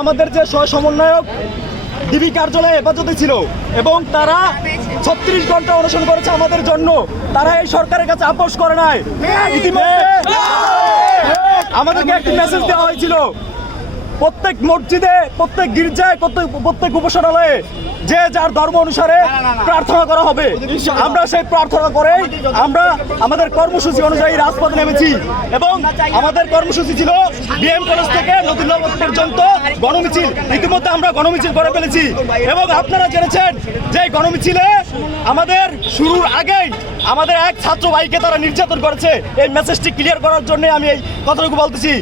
আমাদের যে সহ সমন্বয়ক ডিবি কার্যালয়ে হেফাজতে ছিল এবং তারা ছত্রিশ ঘণ্টা অনুসরণ করেছে আমাদের জন্য তারা এই সরকারের কাছে আপোষ করে নাই। ইতিমধ্যে আমাদেরকে একটি মেসেজ দেওয়া হয়েছিল প্রত্যেক মসজিদে প্রত্যেক গির্জায় প্রত্যেক প্রত্যেক উপাসনালয়ে যে যার ধর্ম অনুসারে প্রার্থনা করা হবে। আমরা সেই প্রার্থনা করে আমরা আমাদের কর্মসূচি অনুযায়ী রাজপথে নেমেছি এবং আমাদের কর্মসূচি ছিল বিএম কলেজ থেকে নদীনগর পর্যন্ত গণমিছিল। ইতিমধ্যে আমরা গণমিছিল করে ফেলেছি। এবং আপনারা জেনেছেন যে গণমিছিলে আমাদের শুরুর আগেই আমাদের এক ছাত্র ভাইকে তারা নির্যাতন করেছে। এই মেসেজটি ক্লিয়ার করার জন্য আমি এই কথাটুকু বলতেছি।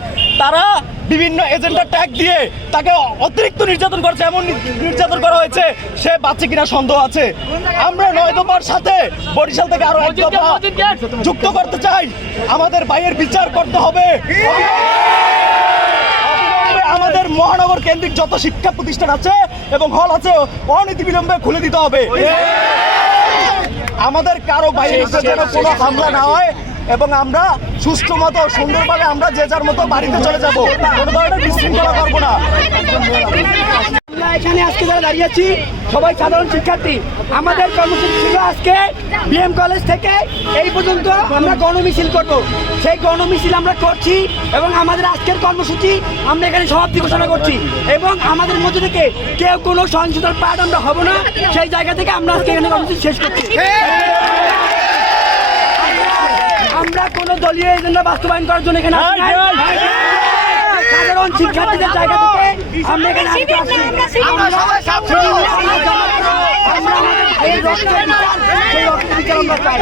তারা বিভিন্ন এজেন্ডার ট্যাগ দিয়ে তাকে অতিরিক্ত নির্যাতন করেছে এমন নির্যাতন করা হয়েছে সে বাচ্চা কিনা সন্দেহ আছে। আমরা নয় দফার সাথে বরিশাল থেকে আরও এক দফা যুক্ত করতে চাই। আমাদের ভাইয়ের বিচার করতে হবে। আমাদের মহানগর কেন্দ্রিক যত শিক্ষা প্রতিষ্ঠান আছে এবং হল আছে অনীতি বিলম্বে খুলে দিতে হবে। আমাদের কারও বাইরে যেন কোনো হামলা না হয় এবং আমরা সুস্থ মতো, সুন্দরভাবে আমরা যে যার মতো বাড়িতে চলে যাব। কোনো ধরনের বিশৃঙ্খলা করব না। এখানে আজকে যারা দাঁড়িয়েছি সবাই সাধারণ শিক্ষার্থী। আমাদের কর্মসূচি ছিল আজকে বিএম কলেজ থেকে এই পর্যন্ত আমরা গণমিছিল করব। সেই গণমিছিল আমরা করছি এবং আমাদের আজকের কর্মসূচি আমরা এখানে সমাপ্তি ঘোষণা করছি। এবং আমাদের মধ্যে থেকে কেউ কোনো সহিংসতার পাঠ আমরা হব না। সেই জায়গা থেকে আমরা আজকে এখানে কর্মসূচি শেষ করছি। আমরা কোনো দলীয় এজেন্ডা বাস্তবায়ন করার জন্য এখানে আসি। সাধারণ শিক্ষার্থীদের জায়গা থেকে আমরা এখানে। আমরা আমরা আমাদের রক্তের বিচার, সেই রক্তের বিচার আমরা চাই।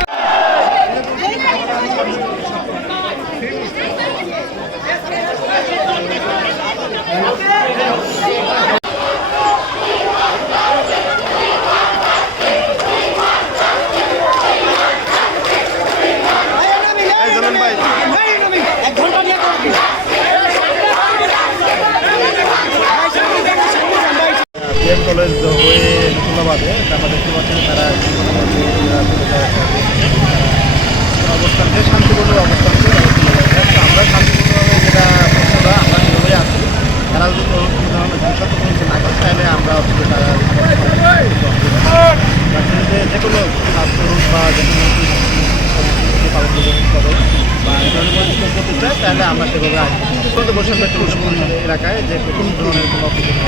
বিএম কলেজ হয়ে ধন্যবাদে আমরা দেখতে পাচ্ছেন তারা কোনোভাবে অবস্থানকে শান্তিপূর্ণ অবস্থানকে আমরা শান্তিপূর্ণভাবে যেটা প্রশ্নটা আমরা নিয়মে আছি তারা যদি কোনো কোনো ধরনের ধ্বংসাত্মক কিছু না করে তাহলে আমরা হচ্ছে তারা যে যে কোনো ছাত্র হোক বা যে কোনো কিছু পালন করে বা এই ধরনের কোনো কিছু করতে চায় তাহলে আমরা সেভাবে আসব বসে একটা এলাকায় যে কোনো ধরনের কোনো অসুবিধা